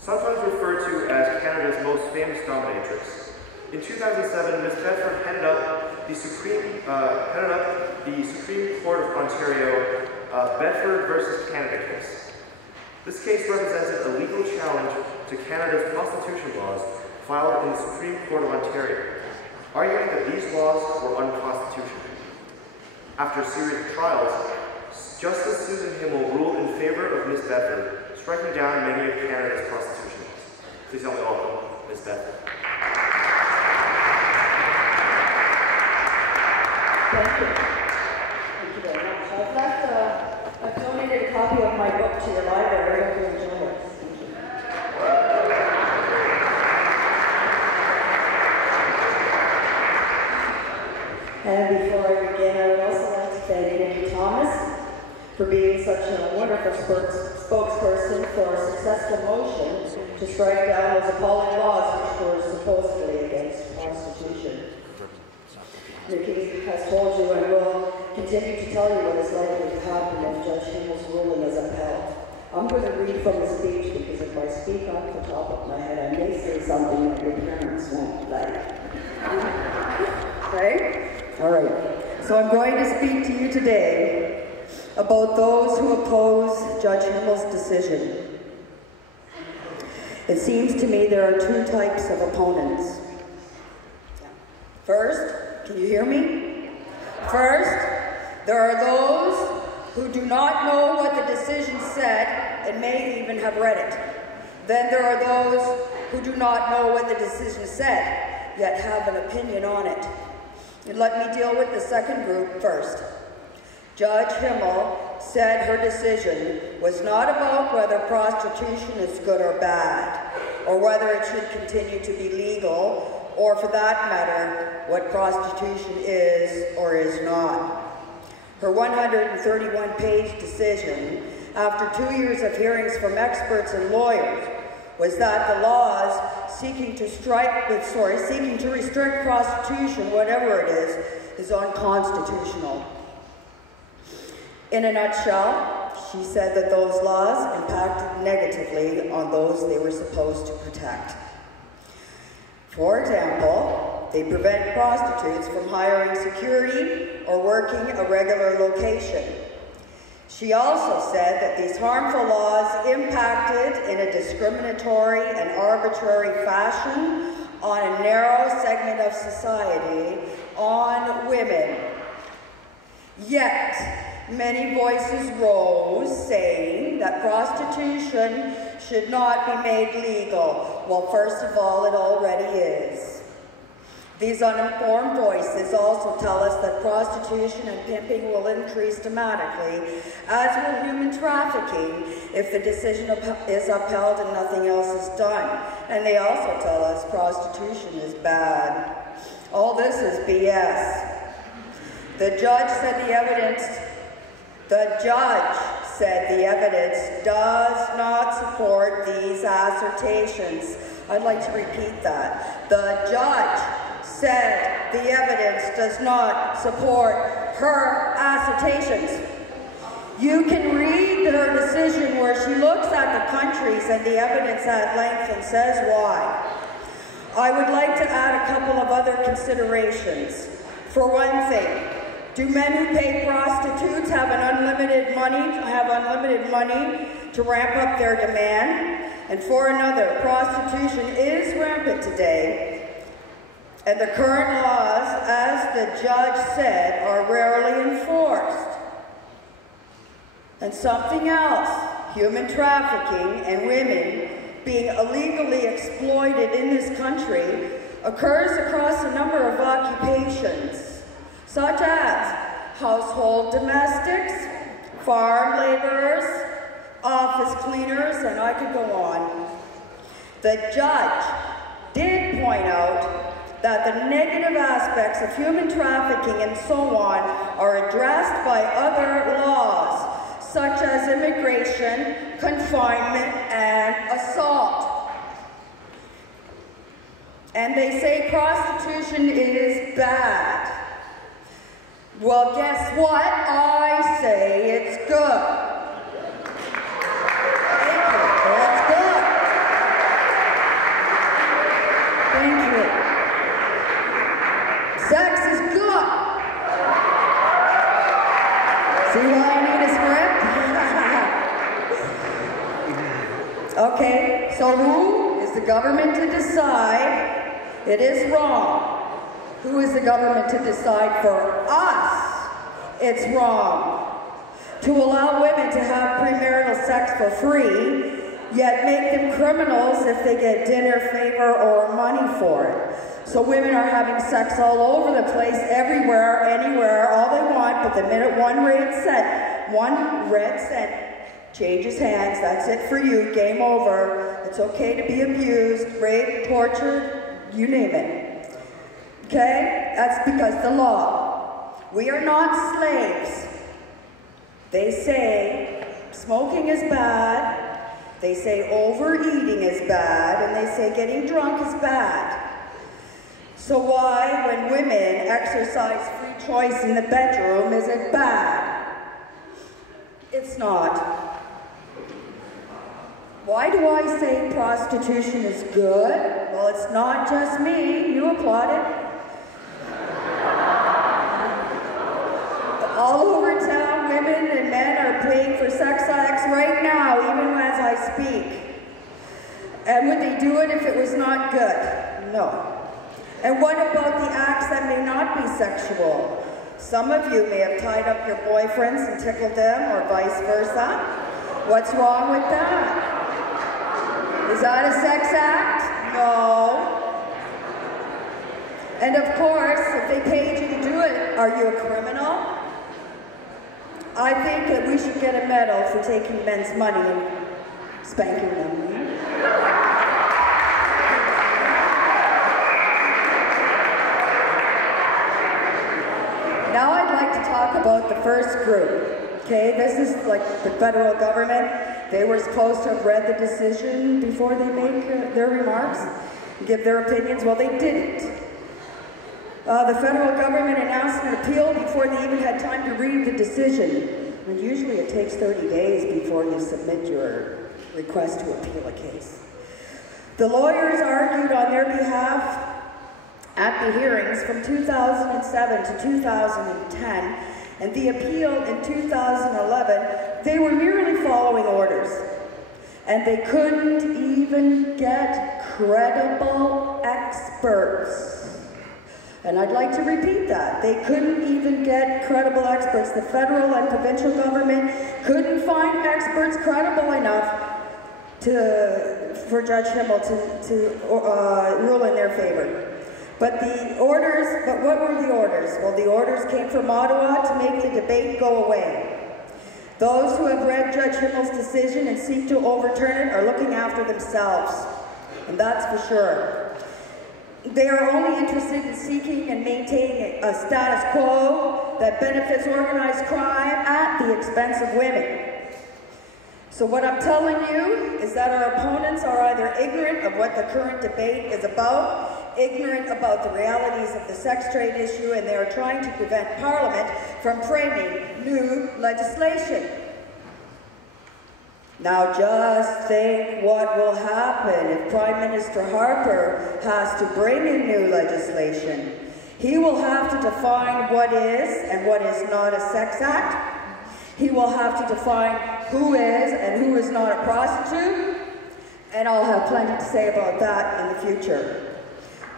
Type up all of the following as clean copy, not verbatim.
Sometimes referred to as Canada's most famous dominatrix, in 2007, Ms. Bedford headed up the Supreme Court of Ontario Bedford versus Canada case. This case represented a legal challenge to Canada's prostitution laws filed in the Supreme Court of Ontario, arguing that these laws were unconstitutional. After a series of trials, Justice Susan Himel ruled in favor of Ms. Bedford, striking down many of Canada's prostitution laws. Please help me welcome Ms. Bedford. Thank you. Thank you very much. I've donated a copy of my book to your library. I hope you enjoy it. Thank you. And before I begin, I would also like to thank Nicki Thomas for being such a wonderful spokesperson for a successful motion to strike down those appalling laws which were supposedly against prostitution. Nicki has told you and will continue to tell you what is likely to happen if Judge Himel's ruling is upheld. I'm going to read from the speech because if I speak off the top of my head, I may say something that your parents won't like. Okay? All right. So I'm going to speak to you today about those who oppose Judge Himel's decision. It seems to me there are two types of opponents. First, can you hear me? First, there are those who do not know what the decision said and may even have read it. Then there are those who do not know what the decision said, yet have an opinion on it. And let me deal with the second group first. Judge Himel said her decision was not about whether prostitution is good or bad, or whether it should continue to be legal, or for that matter, what prostitution is or is not. Her 131-page decision, after 2 years of hearings from experts and lawyers, was that the laws seeking to restrict prostitution, whatever it is unconstitutional. In a nutshell, she said that those laws impacted negatively on those they were supposed to protect. For example, they prevent prostitutes from hiring security or working a regular location. She also said that these harmful laws impacted in a discriminatory and arbitrary fashion on a narrow segment of society, on women. Yet, many voices rose saying that prostitution should not be made legal. Well, first of all, it already is. These uninformed voices also tell us that prostitution and pimping will increase dramatically, as will human trafficking if the decision is upheld and nothing else is done. And they also tell us prostitution is bad. All this is BS. The judge said the evidence does not support these assertions. I'd like to repeat that. The judge said the evidence does not support her assertions. You can read her decision where she looks at the countries and the evidence at length and says why. I would like to add a couple of other considerations. For one thing, do men who pay prostitutes have unlimited money to ramp up their demand? And for another, prostitution is rampant today, and the current laws, as the judge said, are rarely enforced. And something else, human trafficking and women being illegally exploited in this country occurs across a number of occupations, such as household domestics, farm laborers, office cleaners, and I could go on. The judge did point out that the negative aspects of human trafficking and so on are addressed by other laws, such as immigration, confinement, and assault. And they say prostitution is bad. Well, guess what? I say it's good. Thank you. It's good. See why I need a script? Okay, so who is the government to decide? It is wrong. Who is the government to decide for us? It's wrong. To allow women to have premarital sex for free, yet make them criminals if they get dinner, favor, or money for it. So women are having sex all over the place, everywhere, anywhere, all they want, but the minute one red cent changes hands, that's it for you, game over. It's okay to be abused, raped, tortured, you name it. Okay? That's because the law. We are not slaves. They say smoking is bad. They say overeating is bad, and they say getting drunk is bad. So why, when women exercise free choice in the bedroom, is it bad? It's not. Why do I say prostitution is good? Well, it's not just me. You applaud it. All over town, women and men are paying for sex acts right now, even as I speak. And would they do it if it was not good? No. And what about the acts that may not be sexual? Some of you may have tied up your boyfriends and tickled them, or vice versa. What's wrong with that? Is that a sex act? No. And of course, if they paid you to do it, are you a criminal? I think that we should get a medal for taking men's money and spanking them. Now I'd like to talk about the first group. Okay, this is like the federal government. They were supposed to have read the decision before they make their remarks, give their opinions. Well, they didn't. The federal government announced an appeal before they even had time to read the decision. And usually it takes 30 days before you submit your request to appeal a case. The lawyers argued on their behalf at the hearings from 2007 to 2010, and the appeal in 2011, they were merely following orders. And they couldn't even get credible experts. And I'd like to repeat that. They couldn't even get credible experts. The federal and provincial government couldn't find experts credible enough for Judge Himel to rule in their favor. But what were the orders? Well, the orders came from Ottawa to make the debate go away. Those who have read Judge Himel's decision and seek to overturn it are looking after themselves, and that's for sure. They are only interested in seeking and maintaining a status quo that benefits organized crime at the expense of women. So what I'm telling you is that our opponents are either ignorant of what the current debate is about, ignorant about the realities of the sex trade issue, and they are trying to prevent Parliament from framing new legislation. Now just think what will happen if Prime Minister Harper has to bring in new legislation. He will have to define what is and what is not a sex act. He will have to define who is and who is not a prostitute. And I'll have plenty to say about that in the future.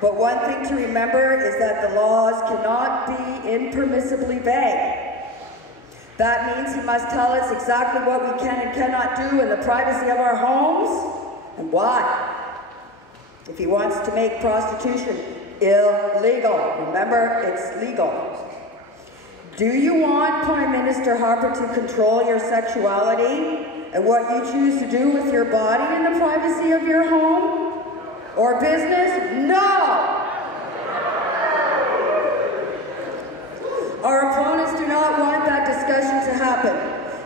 But one thing to remember is that the laws cannot be impermissibly vague. That means he must tell us exactly what we can and cannot do in the privacy of our homes, and why. If he wants to make prostitution illegal, remember, it's legal. Do you want Prime Minister Harper to control your sexuality and what you choose to do with your body in the privacy of your home or business? No! Our opponents do not want that discussion to happen.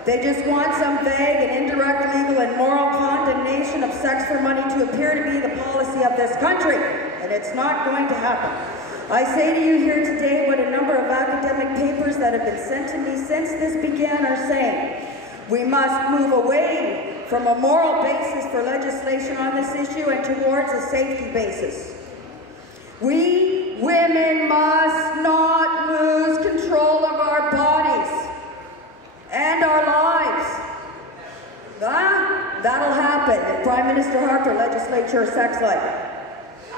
They just want some vague and indirect legal and moral condemnation of sex for money to appear to be the policy of this country, and it's not going to happen. I say to you here today what a number of academic papers that have been sent to me since this began are saying. We must move away from a moral basis for legislation on this issue and towards a safety basis. We women must not lose control of our bodies. That'll happen if Prime Minister Harper legislates your sex life.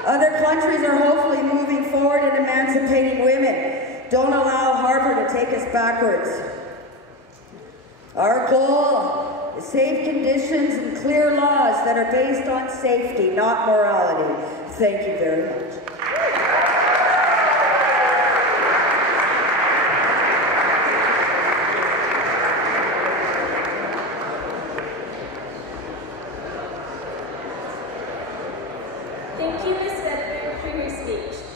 Other countries are hopefully moving forward in emancipating women. Don't allow Harper to take us backwards. Our goal is safe conditions and clear laws that are based on safety, not morality. Thank you very much. Thank you, Ms. Bedford, for your speech.